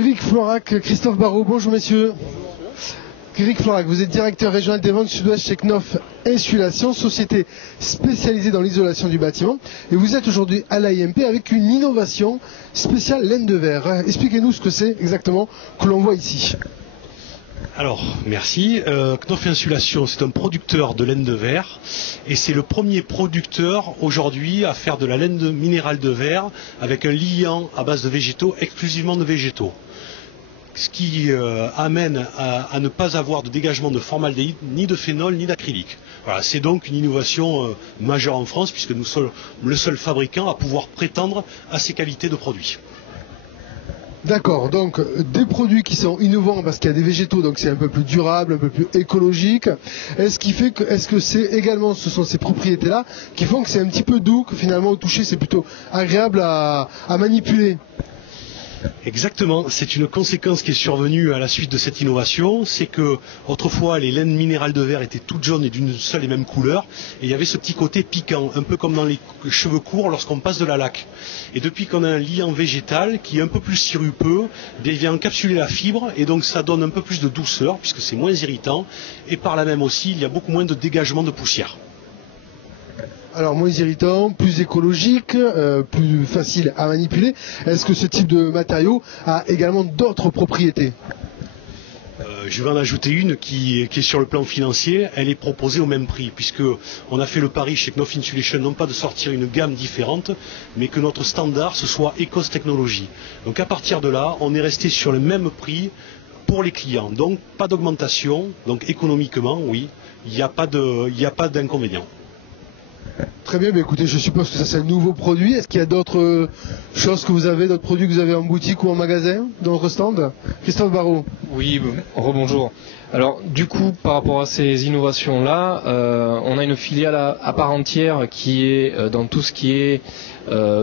Éric Florac, Christophe Barraud, bonjour messieurs. Éric Florac, vous êtes directeur régional des ventes Sud-Ouest chez Knauf Insulation, société spécialisée dans l'isolation du bâtiment. Et vous êtes aujourd'hui à l'AIMP avec une innovation spéciale laine de verre. Expliquez-nous ce que c'est exactement que l'on voit ici. Alors, merci. Knauf Insulation, c'est un producteur de laine de verre et c'est le premier producteur aujourd'hui à faire de la laine minérale de verre avec un liant à base de végétaux, exclusivement de végétaux. Ce qui amène à ne pas avoir de dégagement de formaldéhyde, ni de phénol, ni d'acrylique. Voilà, c'est donc une innovation majeure en France puisque nous sommes le seul fabricant à pouvoir prétendre à ces qualités de produits. D'accord, donc des produits qui sont innovants parce qu'il y a des végétaux, donc c'est un peu plus durable, un peu plus écologique. Est-ce que c'est également, ce sont ces propriétés-là qui font que c'est un petit peu doux, que finalement au toucher c'est plutôt agréable à manipuler? Exactement, c'est une conséquence qui est survenue à la suite de cette innovation, c'est que autrefois les laines minérales de verre étaient toutes jaunes et d'une seule et même couleur, et il y avait ce petit côté piquant, un peu comme dans les cheveux courts lorsqu'on passe de la laque. Et depuis qu'on a un liant végétal qui est un peu plus sirupeux, il vient encapsuler la fibre, et donc ça donne un peu plus de douceur, puisque c'est moins irritant, et par là même aussi, il y a beaucoup moins de dégagement de poussière. Alors moins irritant, plus écologique, plus facile à manipuler. Est-ce que ce type de matériau a également d'autres propriétés? Je vais en ajouter une qui est sur le plan financier. Elle est proposée au même prix, puisque on a fait le pari chez Knauf Insulation, non pas de sortir une gamme différente, mais que notre standard ce soit Ecos Technology. Donc à partir de là, on est resté sur le même prix pour les clients. Donc pas d'augmentation, donc économiquement, oui, il n'y a pas d'inconvénient. Très bien, mais écoutez, je suppose que ça c'est un nouveau produit. Est-ce qu'il y a d'autres choses que vous avez, d'autres produits que vous avez en boutique ou en magasin, dans votre stand? Christophe Barraud. Oui, rebonjour. Alors du coup, par rapport à ces innovations-là, on a une filiale à part entière qui est dans tout ce qui est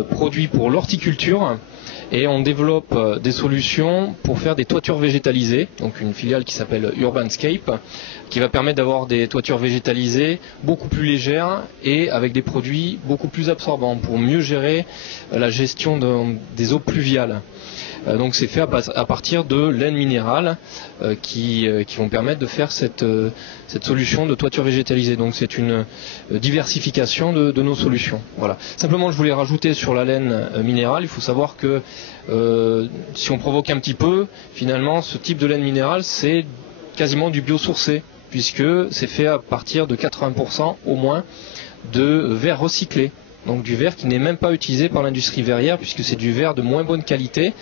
produit pour l'horticulture. Et on développe des solutions pour faire des toitures végétalisées, donc une filiale qui s'appelle Urbanscape, qui va permettre d'avoir des toitures végétalisées beaucoup plus légères et avec des produits beaucoup plus absorbants pour mieux gérer la gestion des eaux pluviales. Donc c'est fait à partir de laine minérale qui vont permettre de faire cette solution de toiture végétalisée. Donc c'est une diversification de nos solutions. Voilà. Simplement je voulais rajouter sur la laine minérale, il faut savoir que si on provoque un petit peu, finalement ce type de laine minérale c'est quasiment du biosourcé, puisque c'est fait à partir de 80% au moins de verre recyclé. Donc du verre qui n'est même pas utilisé par l'industrie verrière, puisque c'est du verre de moins bonne qualité,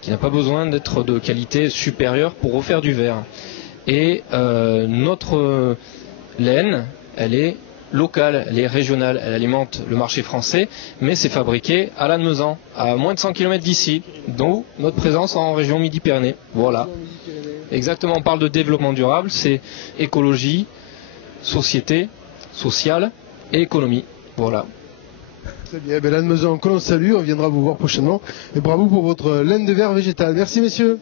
qui n'a pas besoin d'être de qualité supérieure pour refaire du verre. Et notre laine, elle est locale, elle est régionale, elle alimente le marché français, mais c'est fabriqué à Lannemezan, à moins de 100 km d'ici, d'où notre présence en région Midi-Pyrénées. Voilà. Exactement, on parle de développement durable, c'est écologie, société, sociale et économie. Voilà. Très bien, Lannemezan, que l'on salue, on viendra vous voir prochainement. Et bravo pour votre laine de verre végétale. Merci messieurs.